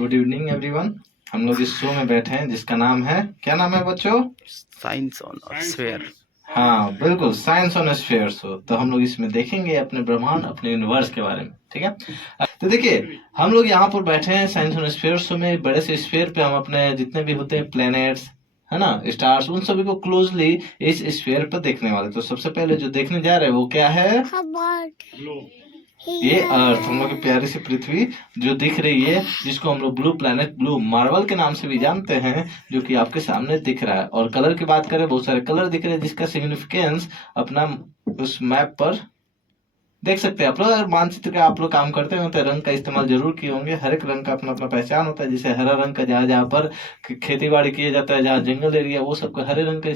Good evening everyone. हम लोग इस शो में बैठे हैं जिसका नाम है, क्या नाम है बच्चों? Science on sphere. हाँ बिल्कुल, साइंस ऑन स्फीयर शो। तो हम लोग इसमें देखेंगे अपने ब्रह्मांड, अपने यूनिवर्स के बारे में, ठीक है। तो देखिए, हम लोग यहाँ पर बैठे हैं साइंस ऑन स्फीयर शो में। बड़े से स्फीयर पे हम अपने जितने भी होते हैं प्लैनेट्स, है ना, स्टार्स, उन सभी को क्लोजली इस स्फीयर पर देखने वाले। तो सबसे पहले जो देखने जा रहे हैं वो क्या है? ये अर्थ, हम लोग की प्यारी सी पृथ्वी जो दिख रही है, जिसको हम लोग ब्लू प्लैनेट, ब्लू मार्वल के नाम से भी जानते हैं, जो कि आपके सामने दिख रहा है। और कलर की बात करें, बहुत सारे कलर दिख रहे हैं, जिसका सिग्निफिकेंस अपना उस मैप पर देख सकते हैं आप लोग। अगर मानचित्र का आप लोग काम करते हैं तो रंग का इस्तेमाल जरूर किए होंगे। हर एक रंग का अपना अपना पहचान होता है। जैसे हरा रंग का जहाँ जहाँ पर खेती बाड़ी किया जाता है, जहाँ जंगल एरिया, वो सबको हरे रंग का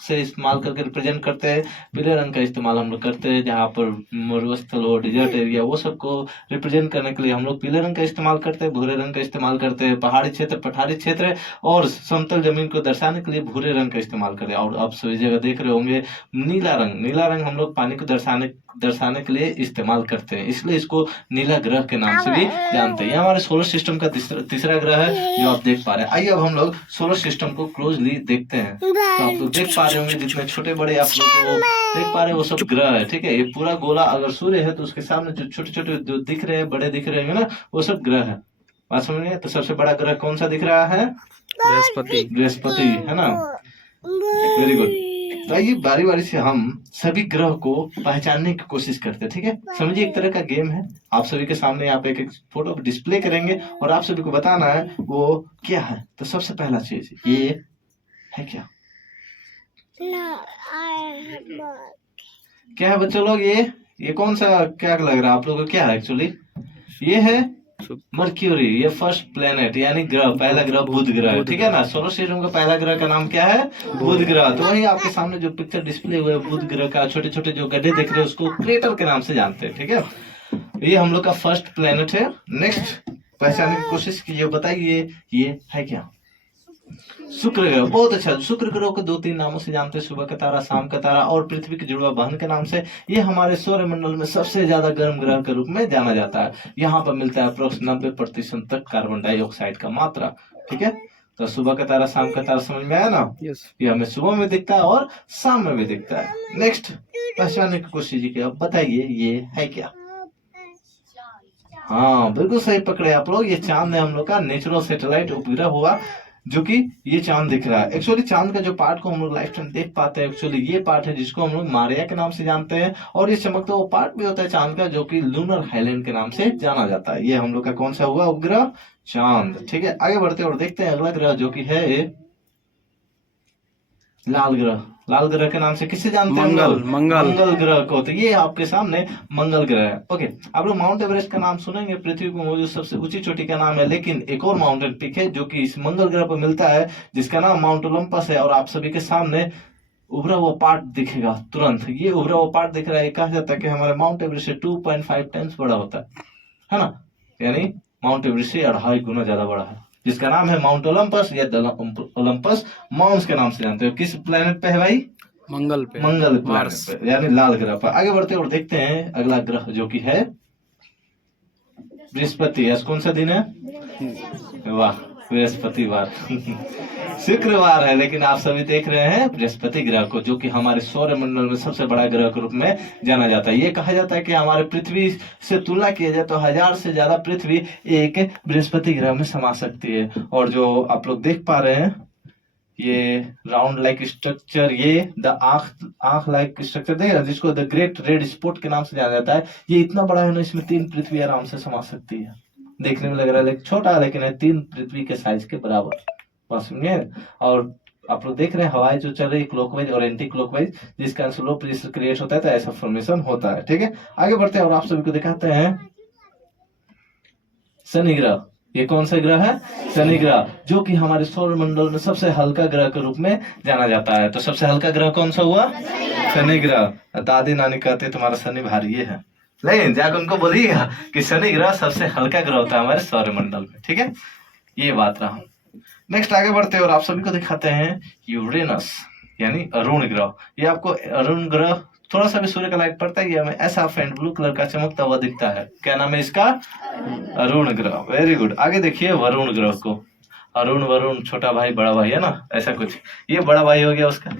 से इस्तेमाल करके रिप्रेजेंट करते हैं। पीले रंग का इस्तेमाल हम लोग करते हैं जहाँ पर मरुस्थल हो, डिजर्ट एरिया, वो सबको रिप्रेजेंट करने के लिए हम लोग पीले रंग का इस्तेमाल करते हैं। भूरे रंग का इस्तेमाल करते हैं पहाड़ी क्षेत्र, पठारी क्षेत्र और समतल जमीन को दर्शाने के लिए भूरे रंग का इस्तेमाल करते हैं। और आप सभी जगह देख रहे होंगे नीला रंग, नीला रंग हम लोग पानी को दर्शाने के लिए इस्तेमाल करते हैं, इसलिए इसको नीला ग्रह के नाम से भी जानते हैं। ये हमारे सोलर सिस्टम का तीसरा ग्रह है जो आप देख पा रहे हैं। आइए अब हम लोग सोलर सिस्टम को क्लोजली देखते हैं। तो आप लोग देख पा रहे होंगे, जितने छोटे बड़े आप लोग को देख पा रहे हैं वो सब ग्रह है, ठीक है। ये पूरा गोला अगर सूर्य है तो उसके सामने जो छोटे छोटे जो दिख रहे हैं, बड़े दिख रहे हैं ना, वो सब ग्रह है। बात समझ गए? तो सबसे बड़ा ग्रह कौन सा दिख रहा है? बृहस्पति। बृहस्पति, है ना। Very good. तो आइए बारी बारी से हम सभी ग्रह को पहचानने की कोशिश करते हैं, ठीक है। समझिए, एक तरह का गेम है। आप सभी के सामने आप एक एक फोटो डिस्प्ले करेंगे और आप सभी को बताना है वो क्या है। तो सबसे पहला चीज ये है क्या? क्या है बच्चों लोग? ये कौन सा, क्या लग रहा है आप लोगों को, क्या है एक्चुअली? ये है मर्क्यूरी। ये फर्स्ट प्लेनेट यानी ग्रह, पहला ग्रह बुध ग्रह है, ठीक है ना। सोलर सिस्टम का पहला ग्रह का नाम क्या है? बुध ग्रह। तो वही आपके सामने जो पिक्चर डिस्प्ले हुआ है बुध ग्रह का, छोटे छोटे जो गड्ढे देख रहे हैं उसको क्रेटर के नाम से जानते हैं, ठीक है। ये हम लोग का फर्स्ट प्लेनेट है। नेक्स्ट पहचानने की कोशिश कीजिए, बताइए ये है क्या? शुक्र ग्रह। बहुत अच्छा। शुक्र ग्रह को दो तीन नामों से जानते हैं, सुबह का तारा, शाम का तारा और पृथ्वी की जुड़वा बहन के नाम से। ये हमारे सौर मंडल में सबसे ज्यादा गर्म ग्रह के रूप में जाना जाता है। यहाँ पर मिलता है अप्रोक्स 90% तक कार्बन डाइऑक्साइड का मात्रा, ठीक है। तो सुबह का तारा, शाम का तारा, समझ में आया ना? ये हमें सुबह में दिखता है और शाम में भी दिखता है। नेक्स्ट पहचानने की कोशिश कीजिए, अब बताइए ये है क्या? हाँ बिल्कुल सही पकड़े आप लोग। ये चांद है हम लोग का नेचुरल सैटेलाइट उपग्रह हुआ, जो कि ये चांद दिख रहा है। एक्चुअली चांद का जो पार्ट को हम लोग लाइफ टाइम देख पाते हैं, एक्चुअली ये पार्ट है जिसको हम लोग मारिया के नाम से जानते हैं। और ये चमकता वो पार्ट भी होता है चांद का, जो कि लूनर हाईलैंड के नाम से जाना जाता है। ये हम लोग का कौन सा हुआ उपग्रह? चांद, ठीक है। आगे बढ़ते और देखते हैं अगला ग्रह जो कि है लाल ग्रह। लाल ग्रह के नाम से किसे जानते हैं? मंगल ग्रह को। तो ये आपके सामने मंगल ग्रह है। ओके, आप लोग माउंट एवरेस्ट का नाम सुनेंगे, पृथ्वी पर मौजूद सबसे ऊंची चोटी का नाम है। लेकिन एक और माउंटेन पीक है जो कि इस मंगल ग्रह पर मिलता है, जिसका नाम माउंट ओलंपस है। और आप सभी के सामने उभरा हुआ पार्ट दिखेगा तुरंत। ये उभरा हुआ पार्ट दिख रहा है, कहा जाता है कि हमारे माउंट एवरेस्ट से 2.5 टाइम्स बड़ा होता है ना। यानी माउंट एवरेस्ट से 2.5 गुना ज्यादा बड़ा है, जिसका नाम है माउंट ओलंपस या ओलंपस माउंट के नाम से जानते हो। किस प्लेनेट पे है भाई? मंगल प्लेनेट पे, यानी लाल ग्रह पर। आगे बढ़ते और देखते हैं अगला ग्रह जो कि है बृहस्पति। आज कौन सा दिन है? वाह, बृहस्पतिवार शुक्रवार है, लेकिन आप सभी देख रहे हैं बृहस्पति ग्रह को, जो कि हमारे सौर मंडल में सबसे बड़ा ग्रह के रूप में जाना जाता है। ये कहा जाता है कि हमारे पृथ्वी से तुलना किया जाए तो 1000 से ज्यादा पृथ्वी एक बृहस्पति ग्रह में समा सकती है। और जो आप लोग देख पा रहे हैं ये राउंड लाइक स्ट्रक्चर, ये द आंख लाइक स्ट्रक्चर देख रहे हैं, जिसको द ग्रेट रेड स्पॉट के नाम से जाना जाता है। ये इतना बड़ा है ना, इसमें 3 पृथ्वी आराम से समा सकती है। देखने में लग रहा है छोटा, लेकिन है 3 पृथ्वी के साइज के बराबर। बात समझे? और आप लोग देख रहे हैं हवाएं जो चल रही है क्लॉकवाइज और एंटी क्लॉकवाइज, जिसका स्लो प्रेशर क्रिएट होता है, तो ऐसा फॉर्मेशन होता है, ठीक है। आगे बढ़ते हैं और आप सभी को दिखाते हैं शनि ग्रह। ये कौन सा ग्रह है? शनि ग्रह, जो कि हमारे सौर मंडल में सबसे हल्का ग्रह के रूप में जाना जाता है। तो सबसे हल्का ग्रह कौन सा हुआ? शनि ग्रह। दादी नानी कहते तुम्हारा शनि भारी है, लेकिन जाकर उनको बोलिएगा कि शनि ग्रह सबसे हल्का ग्रह होता है हमारे सौर मंडल में, ठीक है। ये बात रहा। नेक्स्ट आगे बढ़ते हैं और आप सभी को दिखाते हैं यूरेनस यानी अरुण ग्रह। ये आपको अरुण ग्रह थोड़ा सा भी सूर्य का लाइट पड़ता ही हमें ऐसा फेंट ब्लू कलर का चमकता हुआ दिखता है। क्या नाम है इसका? अरुण ग्रह। Very good. आगे देखिए वरुण ग्रह को। अरुण वरुण छोटा भाई बड़ा भाई है ना, ऐसा कुछ। ये बड़ा भाई हो गया उसका।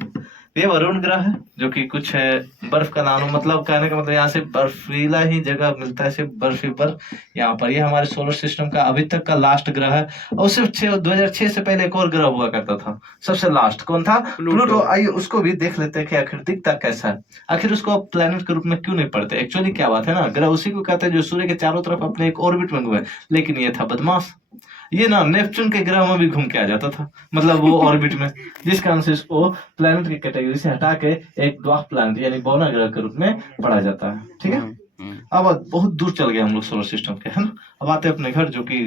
ये वरुण ग्रह है जो कि कुछ है बर्फ का नाम, मतलब कहने का मतलब यहाँ से बर्फीला ही जगह मिलता है, सिर्फ बर्फ ही बर्फ यहाँ पर। ये हमारे सोलर सिस्टम का अभी तक का लास्ट ग्रह है। और सिर्फ 2006 से पहले एक और ग्रह हुआ करता था, सबसे लास्ट कौन था? प्लूटो। आइए उसको भी देख लेते हैं कि आखिर दिखता कैसा है, आखिर उसको प्लेनेट के रूप में क्यों नहीं पढ़ते। एक्चुअली क्या बात है ना, ग्रह उसी को कहते हैं जो सूर्य के चारों तरफ अपने एक ऑर्बिट में घूमे, लेकिन ये था बदमाश। ये ना नेपच्यून के ग्रह में भी घूम के आ जाता था, मतलब वो ऑर्बिट में, जिस कारण से इसको प्लैनेट की कैटेगरी से हटा के एक ड्वार्फ प्लैनेट यानी बौना ग्रह के रूप में पढ़ा जाता है। ठीक है, अब बहुत दूर चल गए हम लोग सोलर सिस्टम के, है ना। अब आते हैं अपने घर जो कि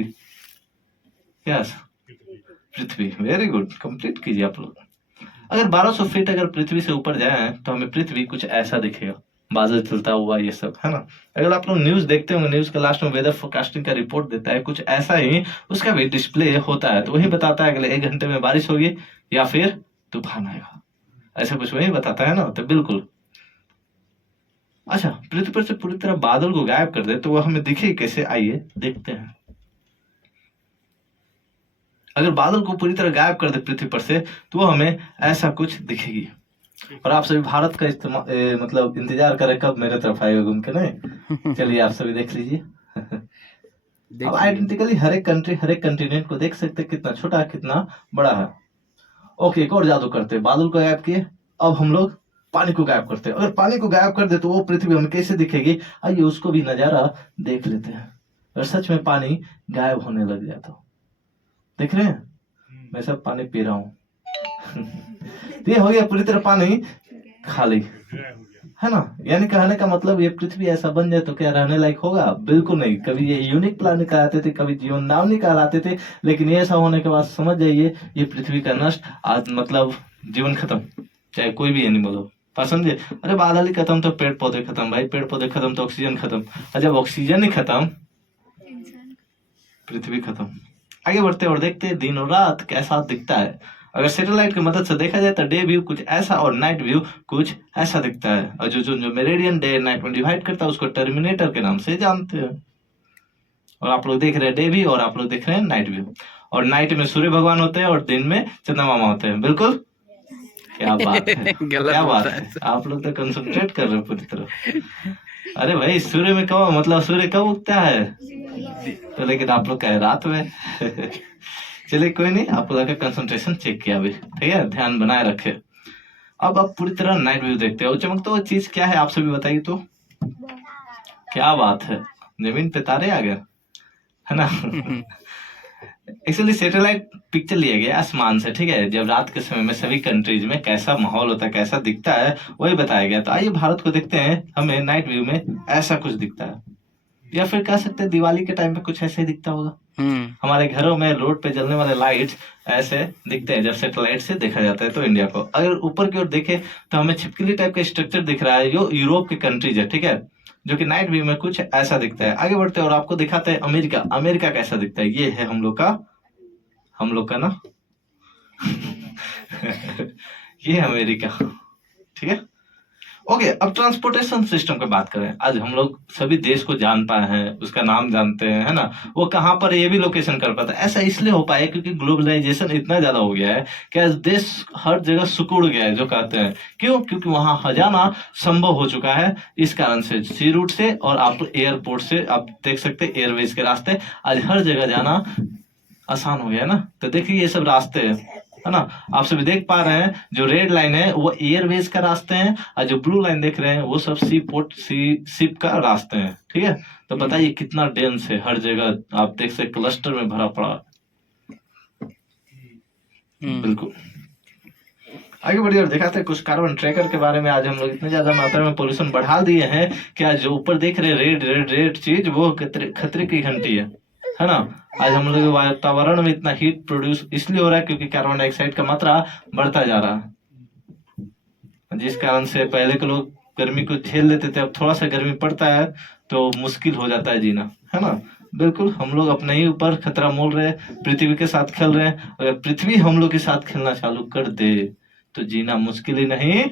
क्या, पृथ्वी। वेरी गुड, कंप्लीट कीजिए आप लोग। अगर 1200 फीट अगर पृथ्वी से ऊपर जाए तो हमें पृथ्वी कुछ ऐसा दिखेगा, बादल चलता हुआ ये सब, है ना। अगर आप लोग न्यूज देखते होंगे, न्यूज के लास्ट में वेदर फोरकास्टिंग का रिपोर्ट देता है, कुछ ऐसा ही उसका भी डिस्प्ले होता है। तो वही बताता है अगले 1 घंटे में बारिश होगी या फिर तूफान आएगा, ऐसा कुछ वही बताता है ना। तो बिल्कुल। अच्छा, पृथ्वी पर से पूरी तरह बादल को गायब कर दे तो वह हमें दिखे कैसे, आइए देखते हैं। अगर बादल को पूरी तरह गायब कर दे पृथ्वी पर से तो वो हमें ऐसा कुछ दिखेगी। और आप सभी भारत का इस्तेमाल मतलब इंतजार करें कब मेरे तरफ आएगा घूम के, नहीं? चलिए आप सभी देख लीजिए। अब आइडेंटिकली हर एक कंट्री, हर एक कंटिनेंट को देख सकते हैं कितना छोटा है कितना बड़ा है। ओके, एक और जादू करते हैं। बादल को गायब किए, अब हम लोग पानी को गायब करते हैं। अगर पानी को गायब कर दे तो वो पृथ्वी हमें कैसे दिखेगी, आइए उसको भी नजारा देख लेते हैं। अगर सच में पानी गायब होने लग जाए तो देख रहे हैं, मैं सब पानी पी रहा हूँ। ये हो गया पूरी तरह पानी खाली, है ना। यानी कहने का मतलब ये पृथ्वी ऐसा बन जाए तो क्या रहने लायक होगा? बिल्कुल नहीं। कभी ये यूनिक प्लानिट कहलाते थे, कभी जीवन नाम नहीं कहलाते थे, लेकिन ये ऐसा होने के बाद समझ जाइए ये पृथ्वी का नष्ट, आज मतलब जीवन खत्म, चाहे कोई भी एनिमल हो। बात समझे? अरे बादल ही खत्म तो पेड़ पौधे खत्म भाई, पेड़ पौधे खत्म तो ऑक्सीजन खत्म, और जब ऑक्सीजन ही खत्म पृथ्वी खत्म। आगे बढ़ते और देखते हैं दिन और रात कैसा दिखता है। अगर सैटेलाइट की मदद से देखा जाए तो डे व्यू कुछ ऐसा और नाइट व्यू कुछ ऐसा दिखता है। और जो मेरिडियन डे नाइट में डिवाइड करता है उसको टर्मिनेटर के नाम से जानते हैं। और आप लोग देख रहे हैं डे व्यू और आप लोग देख रहे हैं नाइट व्यू। और नाइट में सूर्य भगवान होते हैं और दिन में चंद्रमा मामा होते हैं। बिल्कुल, क्या बात है, क्या बात है, आप लोग तो कंसंट्रेट कर रहे हो पूरी तरह। अरे भाई सूर्य में कब, मतलब सूर्य कब उगता है? तो लेकिन आप लोग कहे रात में। चलिए कोई नहीं, आप लोग का कंसंट्रेशन चेक किया अभी, ठीक है, ध्यान बनाए रखे। अब आप पूरी तरह नाइट व्यू देखते हो। चमकता वो चीज क्या है आप सभी बताइए तो? क्या बात है, जमीन पे तारे आ गए, है ना। एक्चुअली सैटेलाइट पिक्चर लिया गया आसमान से, ठीक है, जब रात के समय में सभी कंट्रीज में कैसा माहौल होता है, कैसा दिखता है, वही बताया गया। तो आइए भारत को देखते हैं, हमें नाइट व्यू में ऐसा कुछ दिखता है, या फिर कह सकते हैं दिवाली के टाइम पे कुछ ऐसे ही दिखता होगा। हमारे घरों में रोड पे जलने वाले लाइट्स ऐसे दिखते हैं जब सैटेलाइट से देखा जाता है। तो इंडिया को अगर ऊपर की ओर देखे तो हमें छिपकली टाइप का स्ट्रक्चर दिख रहा है जो यूरोप के कंट्रीज है, ठीक है, जो कि नाइट व्यू में कुछ ऐसा दिखता है। आगे बढ़ते हैं और आपको दिखाते हैं अमेरिका। अमेरिका कैसा दिखता है, ये है हम लोग का ना। ये अमेरिका, ठीक है। ओके, अब ट्रांसपोर्टेशन सिस्टम की बात करें। आज हम लोग सभी देश को जान पाए हैं, उसका नाम जानते हैं, है ना। वो कहाँ पर ये भी लोकेशन कर पाता है। ऐसा इसलिए हो पाया क्योंकि ग्लोबलाइजेशन इतना ज्यादा हो गया है कि आज देश हर जगह सिकुड़ गया है, जो कहते हैं। क्यों? क्योंकि वहां जाना संभव हो चुका है। इस कारण से सी रूट से और आप एयरपोर्ट से आप देख सकते हैं एयरवेज के रास्ते, आज हर जगह जाना आसान हो गया है ना। तो देखिए ये सब रास्ते हैं, है ना। आप सभी देख पा रहे हैं जो रेड लाइन है वो एयरवेज का रास्ते हैं, और जो ब्लू लाइन देख रहे हैं वो सब सी पोर्ट शिप का रास्ते हैं, ठीक है। तो बताइए कितना डेंस है, हर जगह आप देख सकते क्लस्टर में भरा पड़ा। बिल्कुल। आगे बढ़िए और दिखाते हैं कुछ कार्बन ट्रैकर के बारे में। आज हम लोग इतने ज्यादा मात्रा में पोल्यूशन बढ़ा दिए हैं कि आज जो ऊपर देख रहे हैं रेड रेड रेड चीज, वो खतरे की घंटी है ना। आज हम लोग वातावरण में इतना हीट प्रोड्यूस इसलिए हो रहा है क्योंकि कार्बन डाइऑक्साइड का मात्रा बढ़ता जा रहा है, जिस कारण से पहले के लोग गर्मी को झेल लेते थे, अब थोड़ा सा गर्मी पड़ता है तो मुश्किल हो जाता है जीना, है ना। बिल्कुल, हम लोग अपने ही ऊपर खतरा मोल रहे हैं, पृथ्वी के साथ खेल रहे हैं। अगर पृथ्वी हम लोग के साथ खेलना चालू कर दे तो जीना मुश्किल ही नहीं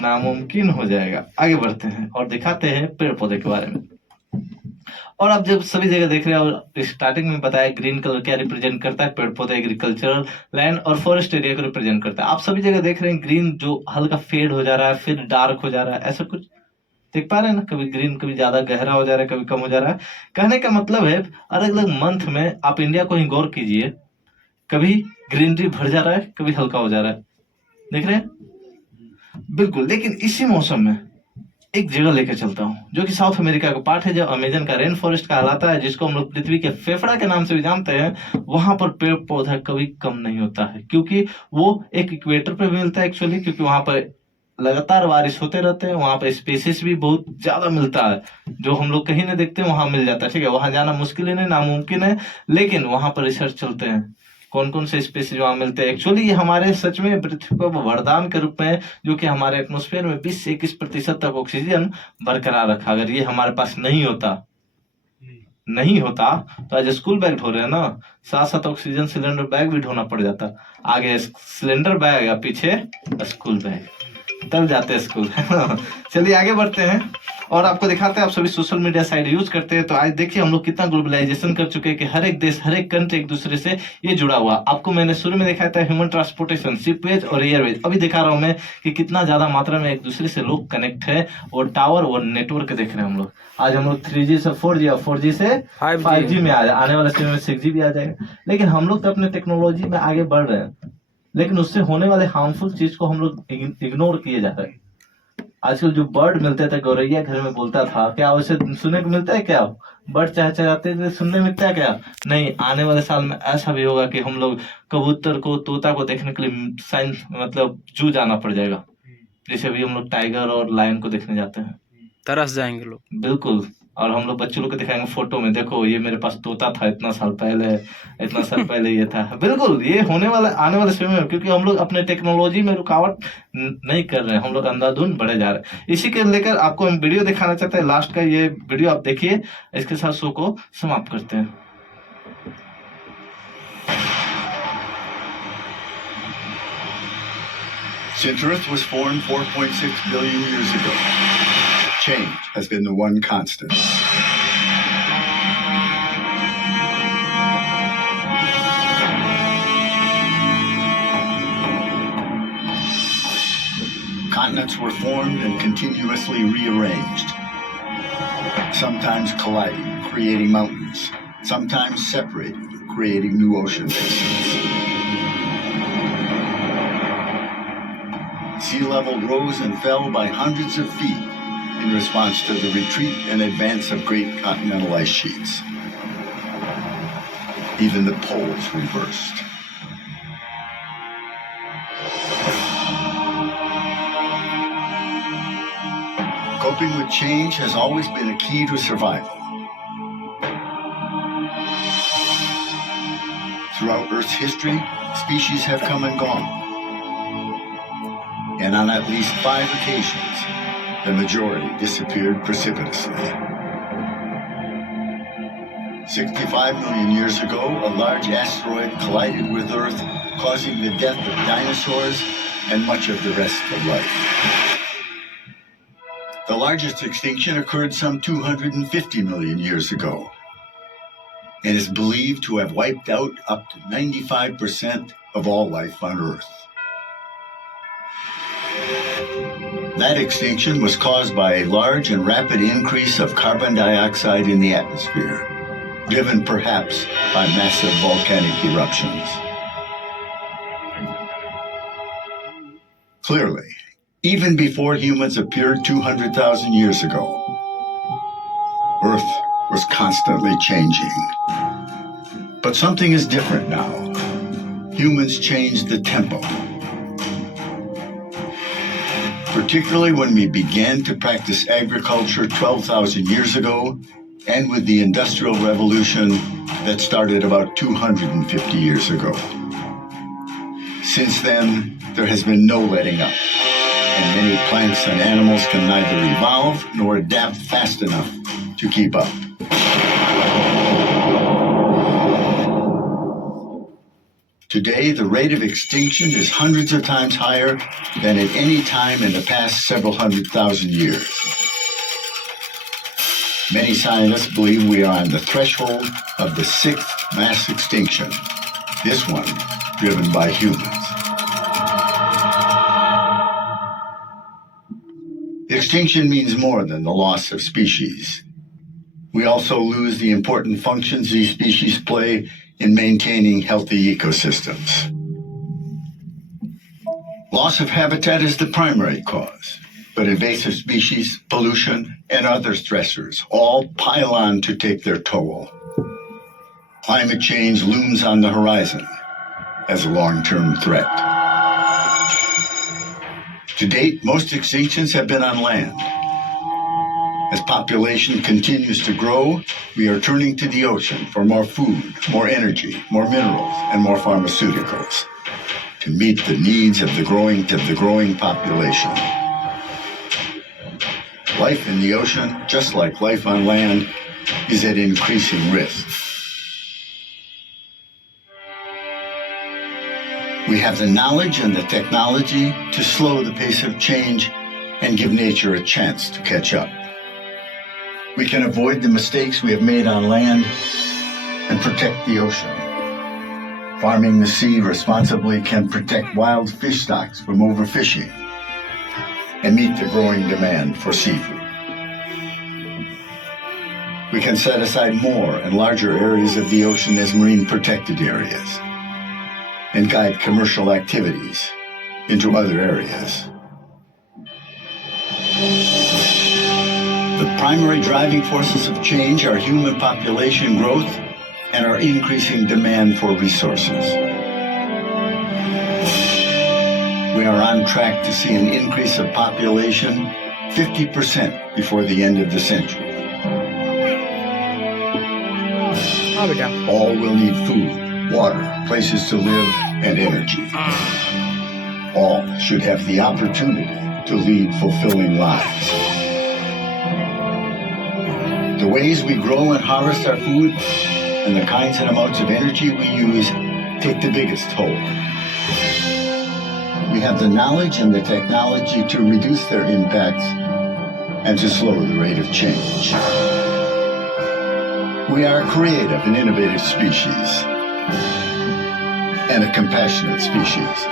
नामुमकिन हो जाएगा। आगे बढ़ते हैं और दिखाते हैं पेड़ पौधे के बारे में। और आप जब सभी जगह देख रहे हैं, और स्टार्टिंग में बताया ग्रीन कलर क्या रिप्रेजेंट करता है, पेड़ पौधे एग्रीकल्चरल लैंड और फॉरेस्ट एरिया को रिप्रेजेंट करता है। आप सभी जगह देख रहे हैं ग्रीन जो हल्का फेड हो जा रहा है, फिर डार्क हो जा रहा है, ऐसा कुछ देख पा रहे हैं ना, कभी ग्रीन कभी ज्यादा गहरा हो जा रहा है, कभी कम हो जा रहा है। कहने का मतलब है अलग अलग मंथ में आप इंडिया को ही गौर कीजिए, कभी ग्रीनरी बढ़ जा रहा है, कभी हल्का हो जा रहा है, देख रहे हैं। बिल्कुल, लेकिन इसी मौसम में एक जगह लेकर चलता हूँ जो कि साउथ अमेरिका का पार्ट है, जो अमेजन का रेन फॉरेस्ट कहलाता है, जिसको हम लोग पृथ्वी के फेफड़ा के नाम से भी जानते हैं। वहां पर पेड़ पौधा कभी कम नहीं होता है, क्योंकि वो एक इक्वेटर पे भी मिलता है एक्चुअली, क्योंकि वहां पर लगातार बारिश होते रहते हैं, वहां पर स्पेसिस भी बहुत ज्यादा मिलता है, जो हम लोग कहीं नहीं देखते वहां मिल जाता है। ठीक है, वहां जाना मुश्किल ही नहीं, नामुमकिन है, लेकिन वहां पर रिसर्च चलते हैं कौन कौन से स्पेसीज वहां मिलते हैं। एक्चुअली ये हमारे सच में पृथ्वी पर वरदान के रूप में, जो कि हमारे एटमॉस्फेयर में 20 से 21% तक ऑक्सीजन बरकरार रखा। अगर ये हमारे पास नहीं होता तो आज स्कूल बैग ढो रहे हैं ना, साथ साथ ऑक्सीजन सिलेंडर बैग भी ढोना पड़ जाता। आगे सिलेंडर बैग या पीछे स्कूल बैग, तब जाते हैं स्कूल। चलिए आगे बढ़ते हैं और आपको दिखाते हैं। आप सभी सोशल मीडिया साइट यूज करते हैं, तो आज देखिए हम लोग कितना ग्लोबलाइजेशन कर चुके हैं कि हर एक देश, हर एक कंट्री एक दूसरे से ये जुड़ा हुआ। आपको मैंने शुरू में दिखाया था ह्यूमन ट्रांसपोर्टेशन, शिपवेज और एयरवेज। अभी दिखा रहा हूं मैं कि कितना ज्यादा मात्रा में एक दूसरे से लोग कनेक्ट है, और टावर और नेटवर्क देख रहे हैं हम लोग। आज हम लोग 3G से 4G और 4G से 5G में आने वाले समय में 6G भी आ जाएगा। लेकिन हम लोग तो अपने टेक्नोलॉजी में आगे बढ़ रहे हैं, लेकिन उससे होने वाले हार्मफुल चीज को हम लोग इग्नोर किए जा रहे हैं। आजकल जो बर्ड मिलते थे, गौरैया घर में बोलता था, क्या वैसे सुनने को मिलता है? क्या बर्ड चहचहाते थे सुनने मिलता है क्या? नहीं। आने वाले साल में ऐसा भी होगा कि हम लोग कबूतर को, तोता को देखने के लिए साइंस मतलब जू जाना पड़ जाएगा, जैसे अभी हम लोग टाइगर और लायन को देखने जाते हैं। तरस जाएंगे लोग। बिल्कुल। और हम लोग बच्चों लोग को दिखाएंगे फोटो में, देखो ये मेरे पास तोता था इतना साल पहले, इतना साल पहले ये था। बिल्कुल, ये होने वाला आने वाले समय में, क्योंकि हम लोग अपने टेक्नोलॉजी में रुकावट नहीं कर रहे हैं, हम लोग अंधाधुंध बढ़े जा रहे हैं। इसी के लेकर आपको हम वीडियो दिखाना चाहते हैं। लास्ट का ये वीडियो आप देखिए, इसके साथ शो को समाप्त करते हैं। Since Earth was formed 4.6 billion years ago, change has been the one constant. Continents were formed and continuously rearranged, sometimes colliding, creating mountains, sometimes separating, creating new ocean basins. Sea level rose and fell by hundreds of feet in response to the retreat and advance of great continental ice sheets. Even the poles reversed. Coping with change has always been a key to survival. Throughout Earth's history, species have come and gone. And on at least 5 occasions, the majority disappeared precipitously. 65 million years ago, a large asteroid collided with Earth, causing the death of dinosaurs and much of the rest of life. The largest extinction occurred some 250 million years ago, and is believed to have wiped out up to 95% of all life on Earth. That extinction was caused by a large and rapid increase of carbon dioxide in the atmosphere, driven perhaps by massive volcanic eruptions. Clearly, even before humans appeared 200,000 years ago, Earth was constantly changing. But something is different now. Humans changed the tempo. Particularly when we began to practice agriculture 12,000 years ago, and with the Industrial Revolution that started about 250 years ago. Since then, there has been no letting up, and many plants and animals can neither evolve nor adapt fast enough to keep up. Today, the rate of extinction is hundreds of times higher than at any time in the past several 100,000 years. Many scientists believe we are on the threshold of the sixth mass extinction, this one driven by humans. Extinction means more than the loss of species. We also lose the important functions these species play in maintaining healthy ecosystems. Loss of habitat is the primary cause, but invasive species, pollution, and other stressors all pile on to take their toll. Climate change looms on the horizon as a long-term threat. To date, most extinctions have been on land. As population continues to grow, we are turning to the ocean for more food, more energy, more minerals, and more pharmaceuticals to meet the needs of the growing population. Life in the ocean, just like life on land, is at increasing risk. We have the knowledge and the technology to slow the pace of change and give nature a chance to catch up. We can avoid the mistakes we have made on land and protect the ocean. Farming the sea responsibly can protect wild fish stocks from overfishing and meet the growing demand for seafood. We can set aside more and larger areas of the ocean as marine protected areas and guide commercial activities into other areas. The primary driving forces of change are human population growth and our increasing demand for resources. We are on track to see an increase of population 50% before the end of the century. हाँ बेटा All will need food, water, places to live, and energy. All should have the opportunity to lead fulfilling lives. The ways we grow and harvest our food and the kinds and amounts of energy we use take the biggest toll. We have the knowledge and the technology to reduce their impacts and to slow the rate of change. We are a creative and innovative species and a compassionate species.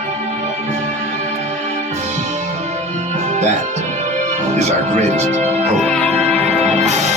That is our greatest hope.